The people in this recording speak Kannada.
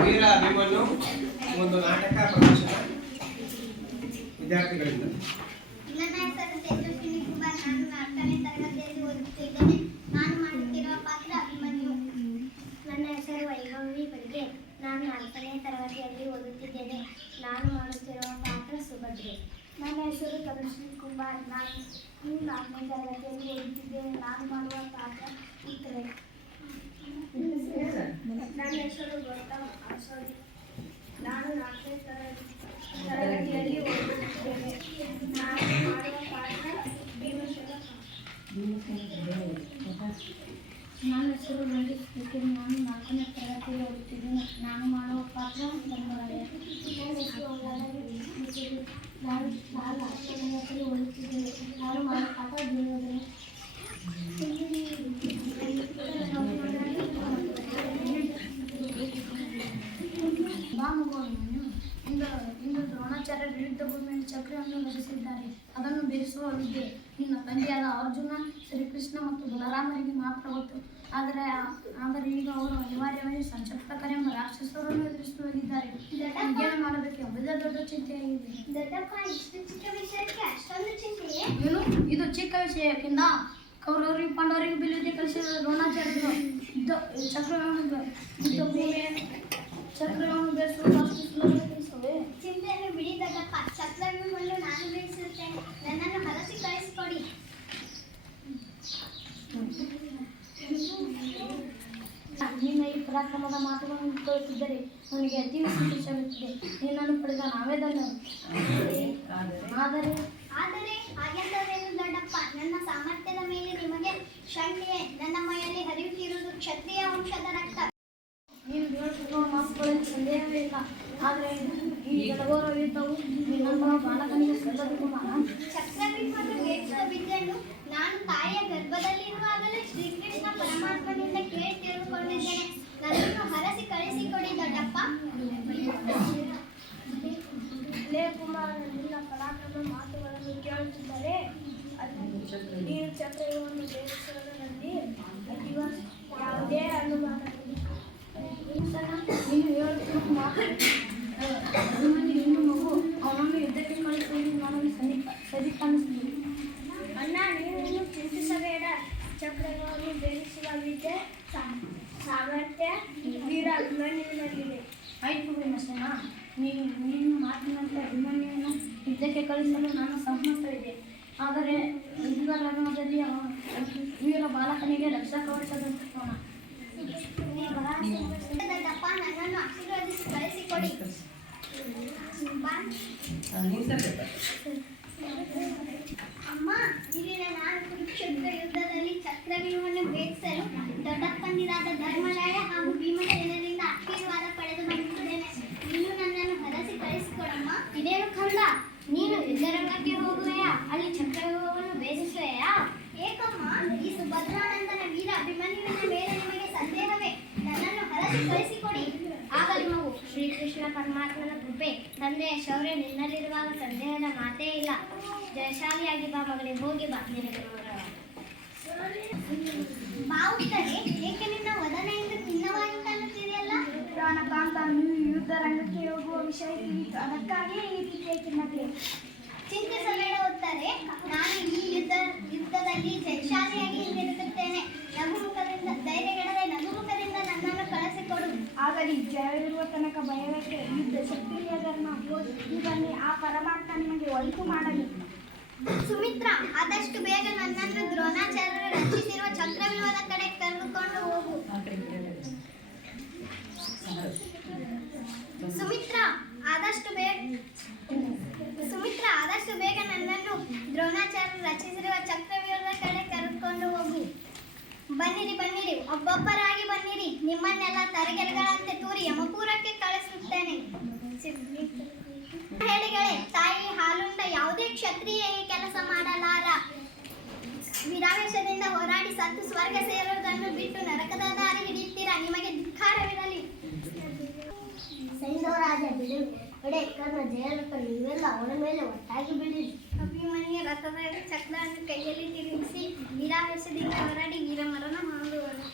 ವೀರ ಅಭಿಮನ್ಯು ಒಂದು ನಾಟಕ ಪ್ರದರ್ಶನ ವಿದ್ಯಾರ್ಥಿಗಳಿಂದ. ನನ್ನ ಹೆಸರು ತೇಜಸ್ವಿನಿ ಕುಮಾರ್. ನಾನು 4ನೇ ತರಗತಿಯಲ್ಲಿ ಓದುತ್ತಿದ್ದೇನೆ. ನಾನು ಮಾಡುತ್ತಿರುವ ಪಾತ್ರ ಅಭಿಮನ್ಯು. ನನ್ನ ಹೆಸರು ವೈಭವಿ ಬಡ್ಗೆ. ನಾನು 4ನೇ ತರಗತಿಯಲ್ಲಿ ಓದುತ್ತಿದ್ದೇನೆ. ನಾನು ಮಾಡುತ್ತಿರುವ ಪಾತ್ರ ಸುಭದ್ರೆ. ನನ್ನ ಹೆಸರು ತೇಜಸ್ವಿನಿ ಕುಮಾರ್. ನಾನು 4ನೇ ತರಗತಿಯಲ್ಲಿ ಓದುತ್ತಿದ್ದೇನೆ. ನಾನು ಮಾಡುವ ಪಾತ್ರ ಇತರೆ. ನನ್ನ ಹೆಸರು ಗೌತಮ್ ಆಸೋಡಿ. ನಾನು 4ನೇ ತರಗತಿಯಲ್ಲಿ ಓದುತ್ತಿದ್ದೇನೆ. ನಾನು ಮಾಡುವ ಪಾತ್ರ ಭೀಮಶೇನ. ನನ್ನ ಹೆಸರು ಲಲಿತ್ ಕುಮಾರ್. ನಾನು 4ನೇ ತರಗತಿಯಲ್ಲಿ ಓದುತ್ತಿದ್ದೇನೆ. ನಾನು ಮಾಡುವ ಪಾತ್ರ ಧರ್ಮರಾಯ. ನನ್ನ ಹೆಸರು ನಾನು 4ನೇ ತರಗತಿಯಲ್ಲಿ ಓದುತ್ತಿದ್ದೇನೆ. ನಾನು ಮಾಡುವ ಪಾತ್ರ ದುರ್ಯೋಧನ. ಇಂದು ದ್ರೋಣಾಚಾರ್ಯರು ಯುದ್ಧ ಭೂಮಿಯಲ್ಲಿ ಚಕ್ರವನ್ನು ಧರಿಸಿದ್ದಾರೆ. ಅದನ್ನು ಧರಿಸುವ ವಿದ್ಯೆ ನಿನ್ನ ತಂದೆಯಾದ ಅರ್ಜುನ, ಶ್ರೀಕೃಷ್ಣ ಮತ್ತು ಬಲರಾಮರಿಗೆ ಮಾತ್ರ ಗೊತ್ತು. ಆದರೆ ಈಗ ಅವರು ಅನಿವಾರ್ಯವಾಗಿ ಸಂಚಪ್ತಕರೆಂಬ ರಾಕ್ಷಸರನ್ನು ಎದುರಿಸಲು ಹೋಗಿದ್ದಾರೆ. ಏನು ಮಾಡಬೇಕು ಎಂಬುದೇ ದೊಡ್ಡ ಚಿಂತೆಯಾಗಿದೆ. ದೊಡ್ಡಪ್ಪ, ಇಷ್ಟು ಚಿಕ್ಕ ವಿಷಯಕ್ಕೆ ಅಷ್ಟೊಂದು ಚಿಂತೆಯೇ? ಏನು ಇದು ಚಿಕ್ಕ ವಿಷಯಕ್ಕಿಂತ ಕೌರವರಿಗೆ ಪಾಂಡವರಿಗೆ ಬಿಲ್ಲುವಿದ್ಯೆ ಕಲಿಸಿದ ದ್ರೋಣಾಚಾರ್ಯರು ಚಕ್ರವನ್ನು ಬೆಳೆಸುವುದು ಅಷ್ಟು ಸುಲಭ ಕೆಲಸವೇ? ಚಿಂತೆಯನ್ನು ಬಿಡಿ ದೊಡ್ಡಪ್ಪ. ಚಕ್ರವ್ಯೂಹವನ್ನು ನಾನು ಬೆಳೆಸುತ್ತೇನೆ. ನನ್ನನ್ನು ಹರಸಿ ಕಳಿಸಿಕೊಡಿ. ನಿನ್ನ ಈ ಪರಾಕ್ರಮದ ಮಾತುಗಳನ್ನು ಕೇಳುತ್ತಿದ್ದರೆ ನನಗೆ ಅತಿ ಸಂತೋಷವಾಗುತ್ತಿದೆ. ನಿನ್ನನ್ನು ಪಡೆದ ನಾವೇ ಧನ್ಯರು. ಆದರೆ ಹಾಗೆಂದರೇನು ದೊಡ್ಡಪ್ಪ? ನನ್ನ ಸಾಮರ್ಥ್ಯದ ಮೇಲೆ ನಿಮಗೆ ಶಂಕೆಯೇ? ನನ್ನ ಮೈಯಲ್ಲಿ ಹರಿಯುತ್ತಿರುವುದು ಕ್ಷತ್ರಿಯ ವಂಶದ ರಕ್ತ. ನೀನು ಹೇಳುತ್ತಿರುವ ಮಾತುಗಳಲ್ಲಿ ಸಂದೇಹವೇ ಇಲ್ಲ. ಆದರೆ ಈ ಜಲಘೋರ ಯುದ್ಧವು ನಿನ್ನಂತಹ ಬಾಲಕನಿಗೆ ಸಲ್ಲದು ಕುಮಾರ. ಚಕ್ರವ್ಯೂಹವನ್ನು ಭೇದಿಸುವ ವಿದ್ಯೆಯನ್ನು ನಾನು ತಾಯಿಯ ಗರ್ಭದಲ್ಲಿರುವಾಗಲೇ ಶ್ರೀಕೃಷ್ಣ ಪರಮಾತ್ಮನಿಂದ ಕೇಳಿ ತಿಳಿದುಕೊಂಡಿದ್ದೇನೆ. ನನ್ನನ್ನು ಹರಸಿ ಕಳಿಸಿಕೊಡಿ ದೊಡ್ಡಪ್ಪ. ಲೇ ಕುಮಾರ, ನಿನ್ನ ಪರಾಕ್ರಮ ಮಾತುಗಳನ್ನು ಕೇಳುತ್ತಿದ್ದರೆ ನೀನು ಚಕ್ರವ್ಯೂಹವನ್ನು ಭೇದಿಸುವುದರಲ್ಲಿ ಯಾವುದೇ ಅನುಮಾನವಿಲ್ಲ. ನೀನು ಹೇಳುತ್ತಿರುವ ಮಾತು ಅಭಿಮನ್ಯು ಇನ್ನೂ ಮಗು. ಅವನನ್ನು ಯುದ್ಧಕ್ಕೆ ಕಳಿಸುವುದು ನನಗೆ ಸರಿ ಕಾಣಿಸುತ್ತದೆ. ಅಣ್ಣ, ನೀನು ಚಿಂತಿಸಬೇಡ. ಚಕ್ರವನ್ನು ಭೇದಿಸುವ ವಿದ್ಯೆ ಸಾಮರ್ಥ್ಯ ವೀರ ಅಭಿಮನ್ಯುವಿನಲ್ಲಿದೆ. ಆಯ್ತು ಭೀಮಸೇನ, ನೀನು ಮಾತಿನಂತೆ ಅಭಿಮನ್ಯುವನ್ನು ಯುದ್ಧಕ್ಕೆ ಕಳಿಸಲು ನನ್ನ ಸಮ್ಮತವಿದೆ. ಆದರೆ ಯುದ್ಧರಂಗದಲ್ಲಿ ವೀರ ಬಾಲಕನಿಗೆ ರಕ್ಷಾ ಕವಚದಂತಿರೋಣ. ದೊಡ್ಡಪ್ಪ, ನನ್ನನ್ನು ಆಶೀರ್ವದಿಸಿ ಕಳಿಸಿಕೊಡಿ. ಅಮ್ಮ, ಇಲ್ಲಿನ ನಾನು ಕುರುಕ್ಷೇತ್ರ ಯುದ್ಧದಲ್ಲಿ ಚಕ್ರವ್ಯೂಹವನ್ನು ಭೇದಿಸಲು ದೊಡ್ಡಪ್ಪಂದಿರಾದ ಧರ್ಮರಾಯ ಹಾಗೂ ಭೀಮಸೇನರಿಂದ ಆಶೀರ್ವಾದ ಪಡೆದು ಬಂದಿದ್ದೇನೆ. ನೀನು ನನ್ನನ್ನು ಹರಸಿ ಕಳಿಸಿಕೊಡಮ್ಮ. ಇದೇನು ಕಂದ, ನೀನು ಯುದ್ಧರಂಗಕ್ಕೆ ಹೋಗುವೆಯಾ? ಅಲ್ಲಿ ಚಕ್ರವ್ಯೂಹವನ್ನು ಭೇದಿಸುವೆಯಾ? ಏಕಮ್ಮ, ಈ ಸುಭದ್ರಾನಂದನ ವೀರ ಅಭಿಮನ್ಯುವಿನ ಮೇಲೆ ನಿಮಗೆ ಸಂದೇಹವೇ? ನನ್ನನ್ನು ಹರಸಿ ಕಳಿಸಿಕೊಡಿ. ಆಗಲಿ ಮಗು. ಶ್ರೀಕೃಷ್ಣ ಪರಮಾತ್ಮನ ಕೃಪೆ, ತಂದೆಯ ಶೌರ್ಯ ನಿನ್ನಲ್ಲಿರುವಾಗ ಸಂದೇಹದ ಮಾತೇ ಇಲ್ಲ. ಜಯಶಾಲಿಯಾಗಿ ಬಾ ಮಗಳೇ, ಹೋಗಿ ಬಾ. ಬಾವುತ್ತರೆ, ಏಕೆ ನಿನ್ನ ವದನೆಯಿಂದ ಖಿನ್ನವಾಗಿ ಕಾಣುತ್ತಿದೆಯಲ್ಲ? ಪ್ರಾಣಕಾಂತ, ನೀವು ಯುದ್ಧ ರಂಗಕ್ಕೆ ಹೋಗುವ ವಿಷಯ ತಿಳಿಯಿತು. ಅದಕ್ಕಾಗಿಯೇ ಈ ರೀತಿಯ ಖಿನ್ನತೆ. ಚಿಂತಿಸಬೇಡ ಉತ್ತಾರೆ. ನಾನು ಈ ಯುದ್ಧದಲ್ಲಿ ಜಯಶಾಲಿಯಾಗಿ ಹಿಂದಿರುಗುತ್ತೇನೆ. ಧೈರ್ಯಗೆಡದೆ ನಗುಮುಖದಿಂದ ನನ್ನನ್ನು ಕಳಿಸಿಕೊಡು. ಆಗಲಿ, ಜಯವಿರುವ ತನಕ ಭಯವೇಕೆ? ಯುದ್ಧ ಶಕ್ತಿಯದನ್ನ ಬನ್ನಿ, ಆ ಪರಮಾತ್ಮ ನಿಮಗೆ ಒಳಿತು ಮಾಡಲಿ. ಸುಮಿತ್ರ, ಆದಷ್ಟು ಬೇಗ ನನ್ನನ್ನು ದ್ರೋಣಾಚಾರ್ಯರು ರಚಿಸಿರುವ ಚಕ್ರವ್ಯೂಹದ ಕಡೆ ಕರೆದುಕೊಂಡು ಹೋಗು. ಸುಮಿತ್ರ, ಆದಷ್ಟು ಬೇಗ ನನ್ನನ್ನು ದ್ರೋಣಾಚಾರ್ಯರು ರಚಿಸಿರುವ ಚಕ್ರವ್ಯೂಹದ ಕಡೆ ಕರೆದುಕೊಂಡು ಹೋಗು. ಬನ್ನಿರಿ, ಒಬ್ಬೊಬ್ಬರಾಗಿ ಬನ್ನಿರಿ. ನಿಮ್ಮನ್ನೆಲ್ಲ ತರಗೆಲೆಗಳಂತೆ ತೂರಿ ಯಮಪುರಕ್ಕೆ ಕಳಿಸುತ್ತೇನೆ. ಹೇಳಿಗಳೇ, ತಾಯಿ ಹಾಲುಂಡ ಯಾವುದೇ ಕ್ಷತ್ರಿಯ ಈ ಕೆಲಸ ಮಾಡಲಾರ. ವೀರಾವೇಶದಿಂದ ಹೋರಾಡಿ ಸತ್ತು ಸ್ವರ್ಗ ಸೇರುವುದನ್ನು ಬಿಟ್ಟು ನರಕದ ದಾರಿ ಹಿಡಿಯುತ್ತೀರಾ? ನಿಮಗೆ ಧಿಕ್ಕಾರವಿರಲಿ. ಸೈಂಧವರಾಜ ಬಿಡೆ ಕರ್ಣ ಜಯರಥ, ನೀವೆಲ್ಲ ಅವರ ಮೇಲೆ ಒಟ್ಟಾಗಿ ಬಿಡಿ. ಅಭಿಮನ್ಯ ರಥದ ಚಕ್ರವನ್ನು ಕೈಯಲ್ಲಿ ತಿರುಗಿಸಿ ವೀರಾವೇಶದಿಂದ ಹೋರಾಡಿ ವೀರಮರಣ ಮಾಡುವರು.